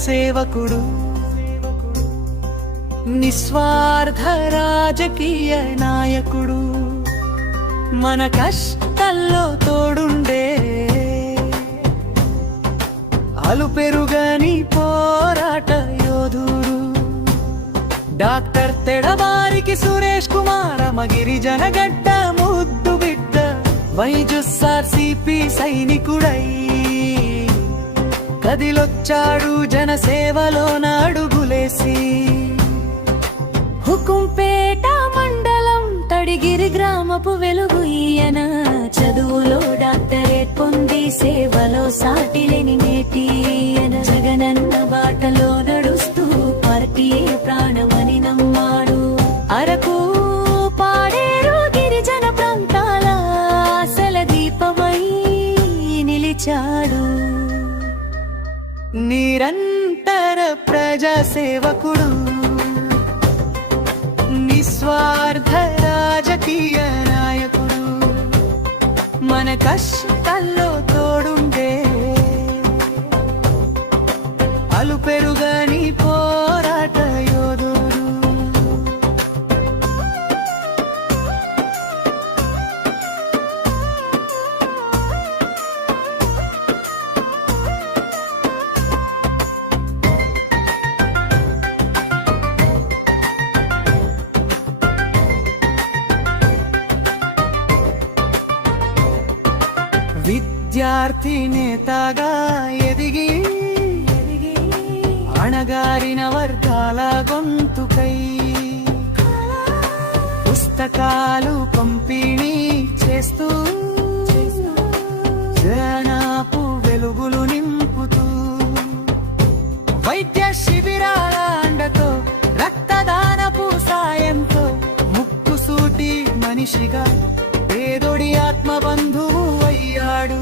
సేవకుడు, నిస్వార్థ రాజకీయ నాయకుడు, మన కష్టాల్లో తోడుండే అలుపెరుగని పోరాట యోధుడు. డాక్టర్ తెడబారికి సురేష్ కుమార్ గిరిజన గడ్డ ముద్దు బిడ్డ, వైజుస్సార్ సిపి సైనికుడై కదిలొచ్చాడు జనసేవలో అడుగులేసి. హుకుంపేట మండలం తడిగిరి గ్రామపు వెలుగు ఈయన, చదువులో డాక్టరేట్ పొంది సేవలో సాటిలేని నేటి ఈయన. జగనన్న బాటలో నడుస్తూ పార్టీ ప్రాణమని నమ్మాడు. అరకు పాడేరు గిరిజన ప్రాంతాల ఆశల దీపమై నిలిచాడు. నిరంతర ప్రజా సేవకుడు, నిస్వార్థ రాజకీయ నాయకుడు, మన కష్టాల్లో తోడుండే అలుపెరుగని పోరాట యోధుడు. విద్యార్థి నేతగా ఎదిగి అణగారిన వర్గాల గొంతుకై పుస్తకాలు పంపిణీ చేస్తూ జనాపు వెలుగులు నింపుతూ, వైద్య శిబిరాల అండతో రక్తదానపు సాయంతో ముక్కుసూటి మనిషిగా పేదోడి ఆత్మబంధువు అయ్యాడు.